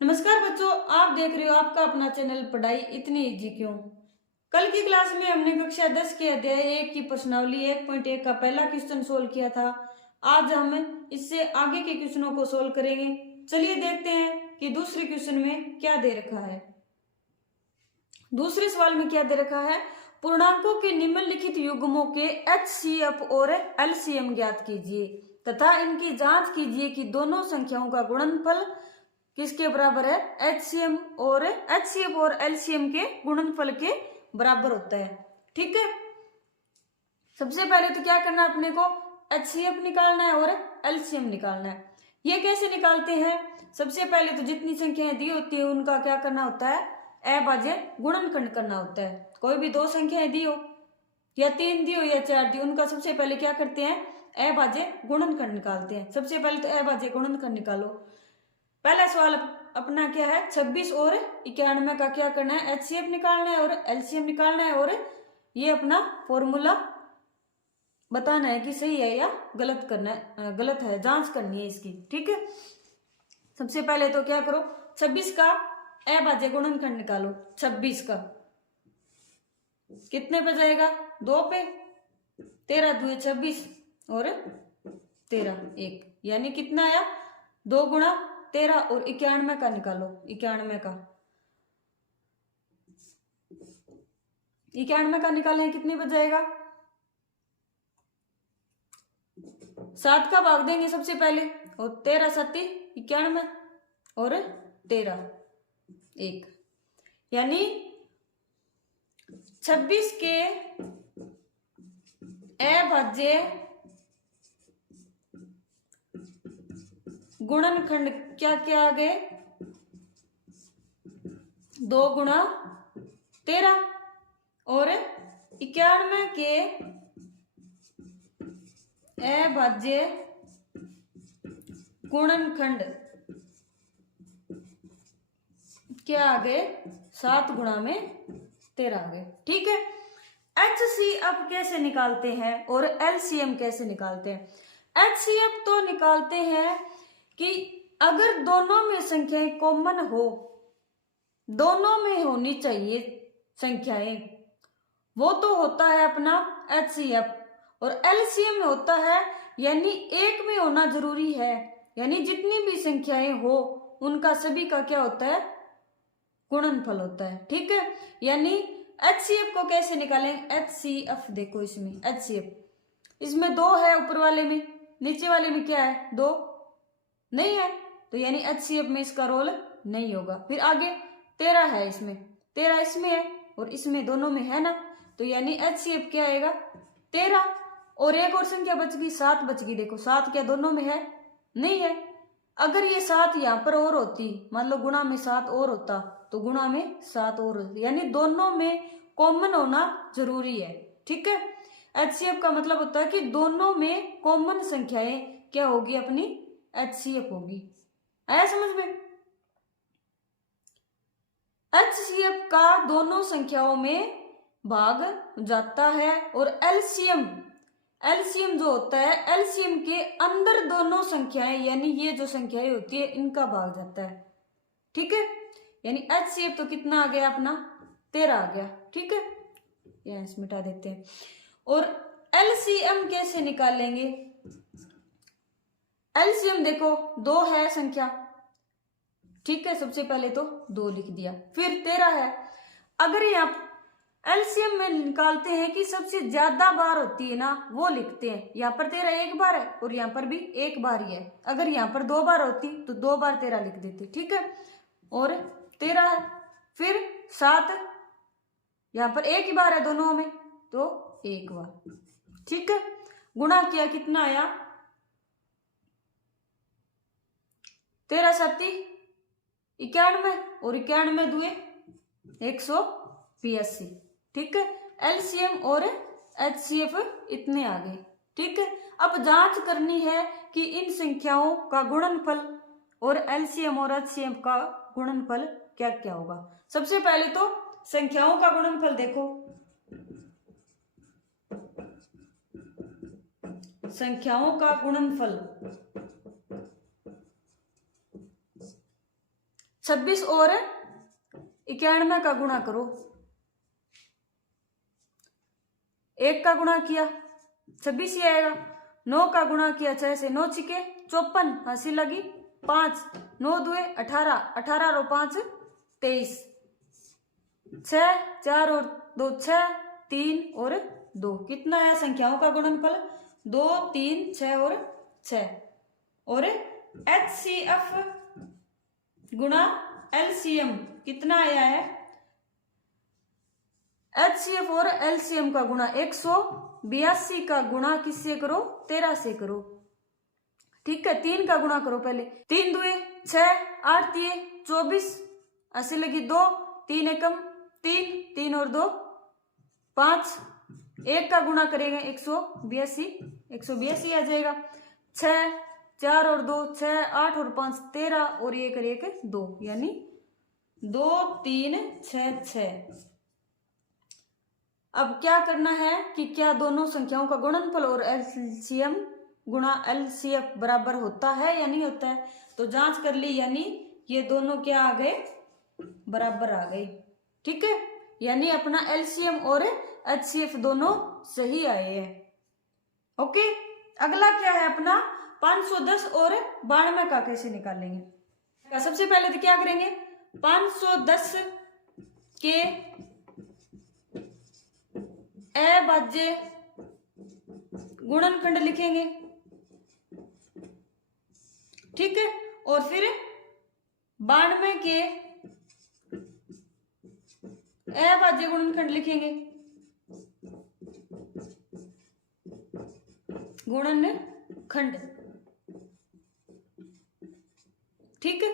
नमस्कार बच्चों, आप देख रहे हो आपका अपना चैनल पढ़ाई इतनी इजी क्यों। कल की क्लास में हमने कक्षा 10 के अध्याय 1 की प्रश्नावली 1.1 का पहला क्वेश्चन सोल्व किया था। आज हम इससे आगे के क्वेश्चनों को सोल्व करेंगे। चलिए देखते हैं कि दूसरे क्वेश्चन में क्या दे रखा है। दूसरे सवाल में क्या दे रखा है, पूर्णांकों के निम्नलिखित युग्मों के HCF और LCM ज्ञात कीजिए तथा इनकी जांच कीजिए कि दोनों संख्याओं का गुणनफल किसके बराबर है, HCF और LCM के गुणनफल के बराबर होता है। ठीक है, सबसे पहले तो क्या करना है, अपने को HCF निकालना है और LCM निकालना है। ये कैसे निकालते हैं, सबसे पहले तो जितनी संख्याएं दी होती है उनका क्या करना होता है, अभाज्य गुणनखंड करना होता है। कोई भी दो संख्याएं दी हो या 3 दी हो या 4 दी, उनका सबसे पहले क्या करते हैं, अभाज्य गुणनखंड निकालते हैं। सबसे पहले तो अभाज्य गुणनखंड निकालो। पहला सवाल अपना क्या है, 26 और 91 का क्या करना है, HCF निकालना है और LCM निकालना है और ये अपना फॉर्मूला बताना है कि सही है या गलत करना है, गलत है, जांच करनी है इसकी। ठीक है, सबसे पहले तो क्या करो, 26 का अभाज्य गुणनखंड निकालो। 26 का कितने पे जाएगा, 2 पे, 13 2 26 और 13 1, यानी कितना आया, 2 गुणा 13 और 91 का निकालो। 91 का निकालें कितने बच जाएगा, 7 का भाग देंगे सबसे पहले और 13 7 91 और 13 1, यानी 26 के अभाज्य गुणनखंड क्या क्या आ गए, 2 गुणा 13 और 91 के अभाज्य गुणनखंड क्या आ गए, 7 गुणा में 13 आ गए। ठीक है, HCF कैसे निकालते हैं और LCM कैसे निकालते हैं। HCF तो निकालते हैं कि अगर दोनों में संख्याएं कॉमन हो, दोनों में होनी चाहिए संख्याएं, वो तो होता है अपना HCF। और LCM में होता है, यानी एक में होना जरूरी है, यानी जितनी भी संख्याएं हो उनका सभी का क्या होता है, गुणनफल होता है। ठीक है, यानी HCF को कैसे निकालें, HCF देखो, इसमें HCF इसमें 2 है ऊपर वाले में, नीचे वाले में क्या है, 2 नहीं है, तो यानी HCF में इसका रोल नहीं होगा। फिर आगे 13 है, इसमें 13 इसमें है और इसमें दोनों में है ना, तो यानी HCF क्या आएगा, 13 और एक और संख्या बच गई, 7 बच गई। देखो 7 क्या दोनों में है, नहीं है। अगर ये 7 यहाँ पर और होती, मान लो गुणा में 7 और होता तो गुणा में 7 और होती, यानी दोनों में कॉमन होना जरूरी है। ठीक है, HCF का मतलब होता है कि दोनों में कॉमन संख्याएं क्या होगी, अपनी HCF होगी। आया समझ में, HCF का दोनों संख्याओं में भाग जाता है और LCM जो होता है, LCM के अंदर दोनों संख्याएं, यानी ये जो संख्याएं होती है इनका भाग जाता है। ठीक है, यानी HCF तो कितना आ गया अपना, 13 आ गया। ठीक है, यहां से मिटा देते हैं। और LCM कैसे निकालेंगे, LCM देखो 2 है संख्या, ठीक है, सबसे पहले तो 2 लिख दिया, फिर 13 है। अगर यहाँ LCM में निकालते हैं कि सबसे ज्यादा बार होती है ना, वो लिखते हैं। यहाँ पर 13 एक बार है और यहाँ पर भी एक बार ही है। अगर यहाँ पर 2 बार होती तो 2 बार 13 लिख देते। ठीक है, और 13 है, फिर 7, यहाँ पर एक ही बार है दोनों में तो एक बार। ठीक है, गुणा किया कितना आया, 13 7 91 और 91 दुए 182। ठीक है, LCM और HCF इतने आ गए। ठीक है, अब जांच करनी है कि इन संख्याओं का गुणनफल और LCM और HCF का गुणनफल क्या क्या होगा। सबसे पहले तो संख्याओं का गुणनफल देखो, संख्याओं का गुणनफल 26 और 91 का गुणा करो। 1 का गुणा किया 26 ही आएगा। 9 का गुणा किया 6 से, 9 छिके 54, हंसी लगी 5, 9 दुए 18, 18 और 5 23, 6 4 और 2 6, 3 और 2 कितना है संख्याओं का गुणनफल 2 3 6 और 6। और HCF गुणा LCM कितना आया है? HCF और LCM का गुणा 182 का गुणा किससे करो? 13 से करो। ठीक है, 3 का गुणा करो पहले। 3 दुए 6, 8 तिये 24, ऐसे लगी 2, 3 एकम 3, 3 और 2 5, 1 का गुणा करेंगे 182, 182 आ जाएगा। 6 4 और 2 6, 8 और 5 13 और 1 और 1 2, यानी 2 3 6 6। अब क्या करना है कि क्या दोनों संख्याओं का गुणनफल और LCM गुणा LCF बराबर होता है या नहीं होता है। तो जांच कर ली, यानी ये दोनों क्या आ गए? बराबर आ गए। ठीक है, यानी अपना LCM और HCF दोनों सही आए हैं। ओके, अगला क्या है अपना 510 और 92 का कैसे निकालेंगे। सबसे पहले तो क्या करेंगे, 510 के अभाज्य गुणनखंड लिखेंगे। ठीक है, और फिर 92 के अभाज्य गुणनखंड लिखेंगे। गुणनखंड, ठीक है।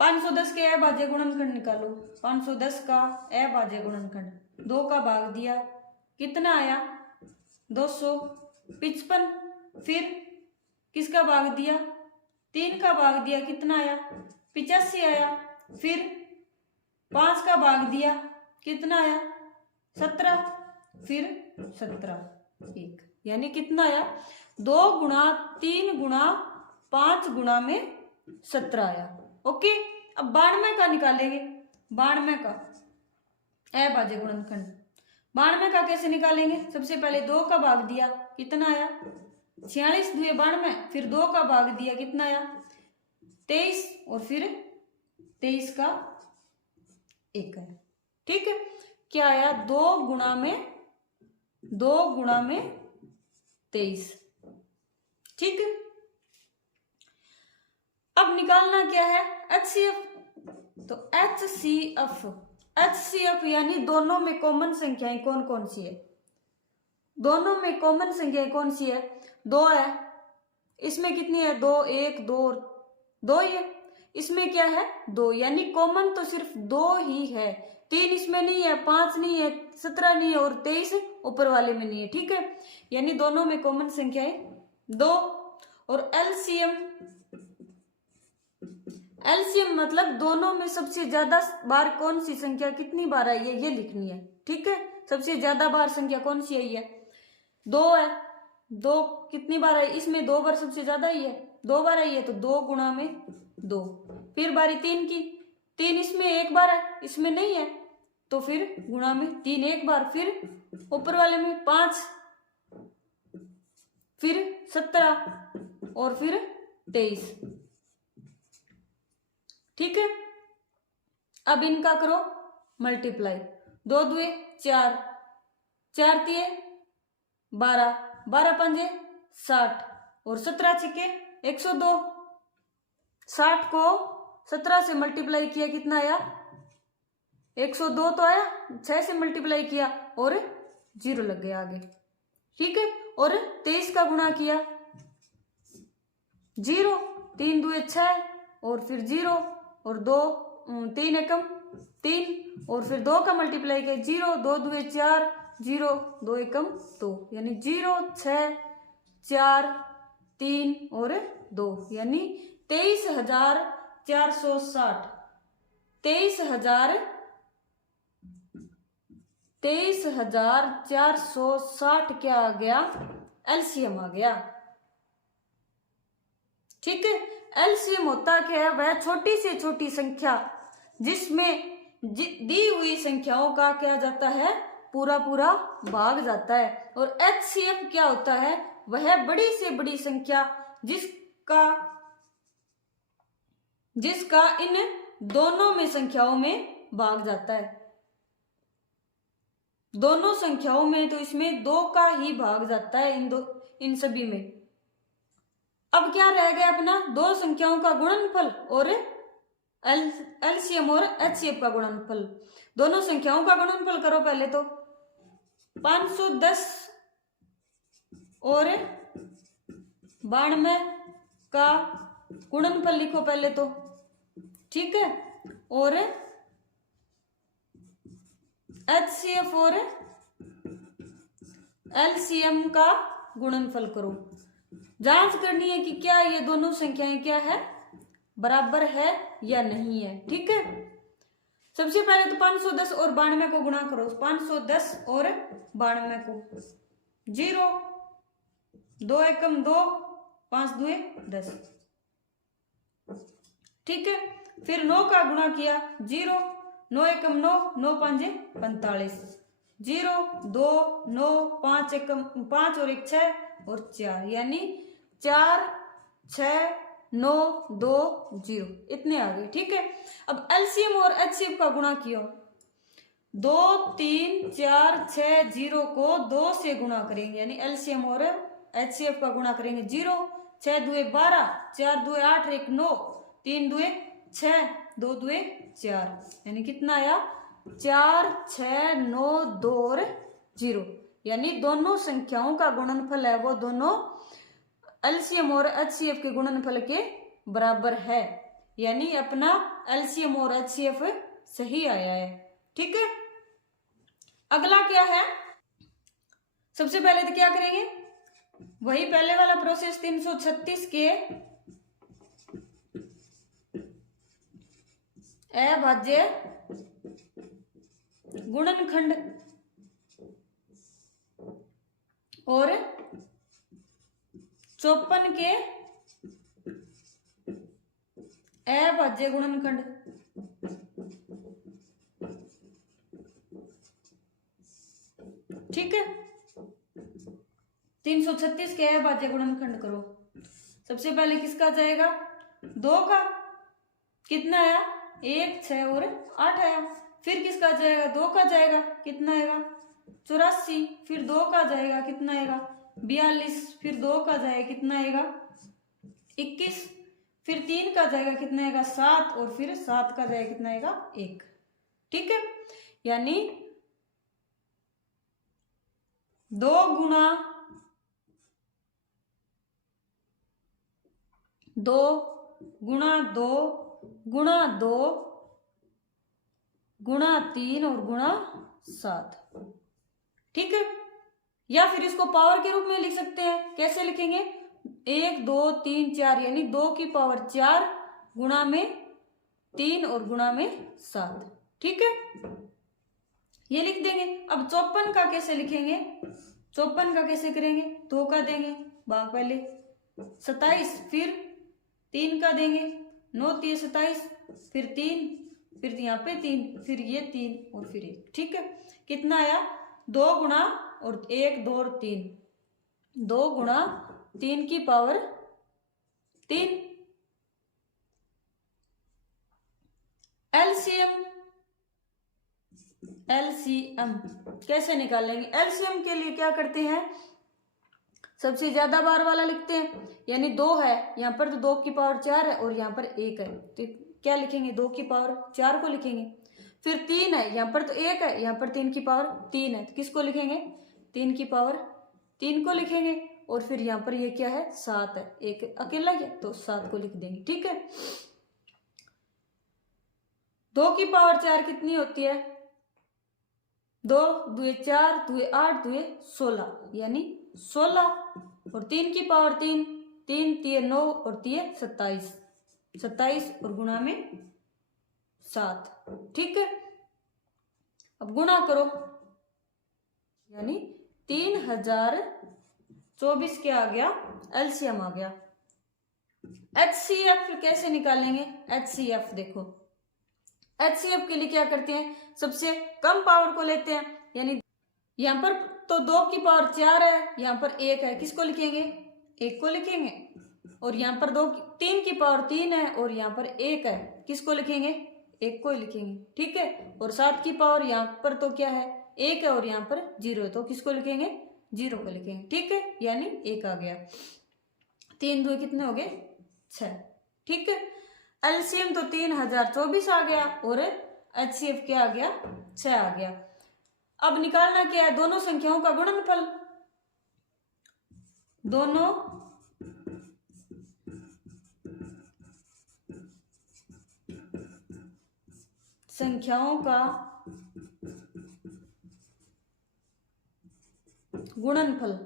510 के अभाज्य गुणनखंड निकालो। 510 का अभाज्य गुणनखंड 2 का भाग दिया कितना आया? 255। फिर किसका भाग दिया? 3 का भाग दिया कितना आया? 85 आया। फिर 5 का भाग दिया कितना आया? 17। फिर 17 1, यानी कितना आया? 2 गुणा 3 गुणा 5 गुणा में 17 आया। ओके, अब 92 का निकालेंगे। 92 का अभाज्य गुणनखंड, 92 का कैसे निकालेंगे? सबसे पहले 2 का भाग दिया कितना आया? 46 दुए 92। फिर 2 का भाग दिया कितना आया? 23 और फिर 23 का 1 है। ठीक है, क्या आया? 2 गुणा में 23। ठीक है, अब निकालना क्या है? HCF। तो HCF यानी दोनों में कॉमन संख्याएं कौन कौन सी है? दोनों में कॉमन संख्याएं कौन सी है? 2 है। इसमें कितनी है? 2 1 2 2 ही है। इसमें क्या है? 2, यानी कॉमन तो सिर्फ 2 ही है। 3 इसमें नहीं है, 5 नहीं है, 17 नहीं है और 23 ऊपर वाले में नहीं है। ठीक है, यानी दोनों में कॉमन संख्याएं 2। और LCM मतलब दोनों में सबसे ज्यादा बार कौन सी संख्या कितनी बार आई है ये लिखनी है। ठीक है, सबसे ज्यादा बार संख्या कौन सी आई है? 2 है। 2 कितनी बार आई? इसमें 2 बार सबसे ज्यादा ही है, 2 बार आई है, तो 2 गुणा में 2। फिर बारी 3 की, 3 इसमें 1 बार है, इसमें नहीं है, तो फिर गुणा में 3 1 बार। फिर ऊपर वाले में 5, फिर 17 और फिर 23। ठीक है, अब इनका करो मल्टीप्लाई। 2 दुए 4, 4 तिये 12, 12 पंजे 60 और 17 छिके 102। 60 को 17 से मल्टीप्लाई किया कितना आया? 102 तो आया। 6 से मल्टीप्लाई किया और 0 लग गया आगे। ठीक है, और 23 का गुणा किया 0, 3 दुए 6 और फिर 0 और 2 3 एकम 3 और फिर 2 का मल्टीप्लाई किया 0, 2 दुए 4 0, 2 एकम 2, यानी 0 6 4 3 और 2, यानी 23,460। 23,460 क्या आ गया? LCM आ गया। ठीक है, एलसीएम होता क्या है, वह छोटी से छोटी संख्या जिसमें दी हुई संख्याओं का क्या जाता है, पूरा पूरा भाग जाता है। और एचसीएफ क्या होता है, वह बड़ी से बड़ी संख्या जिसका इन दोनों में संख्याओं में भाग जाता है। दोनों संख्याओं में, तो इसमें 2 का ही भाग जाता है इन सभी में। अब क्या रह गया अपना, 2 संख्याओं का गुणनफल और एलसीएम और एचसीएफ का गुणनफल। दोनों संख्याओं का गुणनफल करो पहले तो। 510 और 92 का गुणनफल लिखो पहले तो, ठीक है। और एचसीएफ और एलसीएम का गुणनफल करो। जांच करनी है कि क्या ये दोनों संख्याएं क्या है, बराबर है या नहीं है, ठीक है। सबसे पहले तो 510 और 92 को गुणा करो। 510 और 92 को 0, 2 एकम 2, 5 दुए 10, ठीक है। फिर 9 का गुणा किया, 0, 9 एकम 9, 9 5 45, 0, 2, 9, 5 एकम 5 और 1 6 और 4, यानी 4 6 9 2 0, इतने आ गए, ठीक है। अब एलसीएम और एचसीएफ का गुणा किया, 2 3 4 6 0 को 2 से गुणा करेंगे, यानी एलसीएम और एचसीएफ का गुणा करेंगे। 0 6 दुए 12, 4 दुए 8, 1 9, 3 दुए 6, 2 दुए 4, यानी कितना आया, 4 6 9 2 और 0, यानी दोनों संख्याओं का गुणनफल है वो दोनों एलसीएम और एचसीएफ के गुणनफल के बराबर है, यानी अपना एलसीएम और एचसीएफ सही आया है, ठीक है। अगला क्या है, सबसे पहले तो क्या करेंगे, वही पहले वाला प्रोसेस 336 के अभाज्य गुणनखंड और 54 के अभाज्य गुणनखंड, ठीक है। 336 के अभाज्य गुणनखंड करो। सबसे पहले किसका जाएगा, 2 का, कितना आया, 1 6 और 8 आया। फिर किसका जाएगा, 2 का जाएगा, कितना आएगा, 84। फिर 2 का जाएगा, कितना आएगा, 42। फिर 2 का जाएगा, कितना आएगा, 21। फिर 3 का जाएगा, कितना आएगा, 7। और फिर 7 का जाएगा, कितना आएगा, 1, ठीक है। यानी 2 गुणा 2 गुणा 2 गुणा 2 गुणा 3 और गुणा 7, ठीक है। या फिर इसको पावर के रूप में लिख सकते हैं। कैसे लिखेंगे, 1 2 3 4, यानी 2 की पावर 4 गुणा में 3 और गुणा में 7, ठीक है, ये लिख देंगे। अब 54 का कैसे लिखेंगे, 54 का कैसे करेंगे, 2 का देंगे भाग पहले, 27। फिर 3 का देंगे, 9 3 27, फिर 3, फिर यहाँ पे 3, फिर ये 3 और फिर 1, ठीक है। कितना आया, 2 गुणा और 1 2 और 3, 2 गुणा 3 की पावर 3। एलसीएम कैसे निकालेंगे, एलसीएम के लिए क्या करते हैं, सबसे ज्यादा बार वाला लिखते हैं, यानी 2 है यहाँ पर, तो 2 की पावर 4 है और यहाँ पर 1 है, तो क्या लिखेंगे, 2 की पावर 4 को लिखेंगे। फिर 3 है यहाँ पर, तो 1 है, यहाँ पर 3 की पावर 3 है, तो किसको लिखेंगे, 3 की पावर 3 को लिखेंगे। और फिर यहाँ पर ये क्या है, 7 है, 1 अकेला है तो 7 को लिख देंगे, ठीक है। 2 की पावर 4 कितनी होती है, 2 दुए 4 दुए 8 दुए 16, यानी 16। और 3 की पावर 3, 3 3 9 और 3 27, 27 और गुणा में 7, ठीक है। अब गुणा करो, यानी 3024 क्या आ गया, एलसीएम आ गया। HCF कैसे निकालेंगे? HCF देखो, HCF के लिए क्या करते हैं, सबसे कम पावर को लेते हैं, यानी यहाँ पर तो 2 की पावर 4 है, यहाँ पर 1 है, किसको लिखेंगे? 1 को लिखेंगे। और यहाँ पर 3 की पावर 3 है और यहाँ पर 1 है, किसको लिखेंगे? 1 को ही लिखेंगे, ठीक है। और 7 की पावर यहाँ पर तो क्या है? 1 है और यहाँ पर 0 है, तो किसको लिखेंगे? 0 को लिखेंगे, ठीक है, यानी 1 आ गया। 3 2 कितने हो गए? 6, ठीक है। एलसीएम तो 3024 आ गया और HCF क्या आ गया? 6 आ गया। अब निकालना क्या है? दोनों संख्याओं का गुणनफल। दोनों संख्याओं का गुणनफल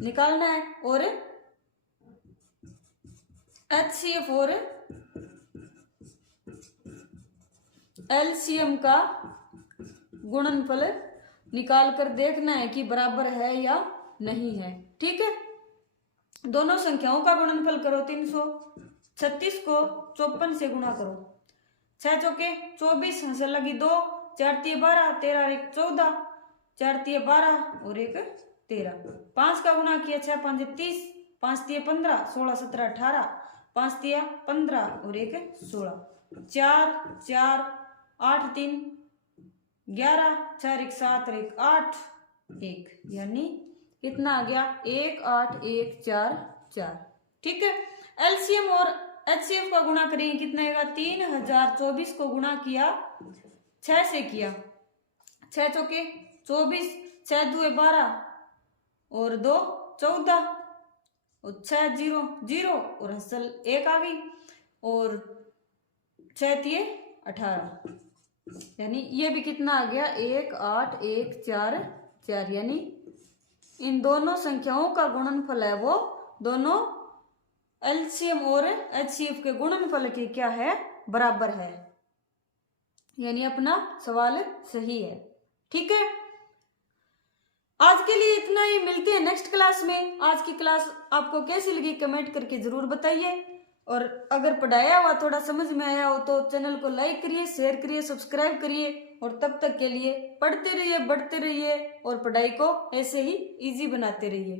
निकालना है और HCF और LCM का गुणनफल निकाल कर देखना है कि बराबर है या नहीं है, ठीक है। दोनों संख्याओं का गुणनफल करो, 336 को 54 से गुणा करो, 6 चौके 24, हंसल लगी 2, 4 तिये 12, 13 1 14, 4 तिये 12 और 1 13, 5 का गुणा किया 6 5 30, 5 तिये 15, 16 17 18, 5 तिया 15 और 1 16, 4 4 8 3 11, 4 1 7 और 1 8 1, यानी कितना आ गया? 1 8 1 4 4, ठीक है। एलसीएम और HCF का गुणा करेंगे, कितना आएगा? 3024 को गुणा किया 6 से किया, 6 चौके 24, 6 2 12 और 2 14 और 6 0 0 और हसल 1 आ गई और 6 तिये 18, यानी ये भी कितना आ गया? 1 8 1 4 4, यानी इन दोनों संख्याओं का गुणनफल है वो दोनों एलसीएम और HCF के गुणनफल के क्या है? बराबर है, यानी अपना सवाल सही है, ठीक है। आज के लिए इतना ही, मिलते हैं नेक्स्ट क्लास में। आज की क्लास आपको कैसी लगी कमेंट करके जरूर बताइए, और अगर पढ़ाया हुआ थोड़ा समझ में आया हो तो चैनल को लाइक करिए, शेयर करिए, सब्सक्राइब करिए, और तब तक के लिए पढ़ते रहिए, बढ़ते रहिए और पढ़ाई को ऐसे ही इजी बनाते रहिए।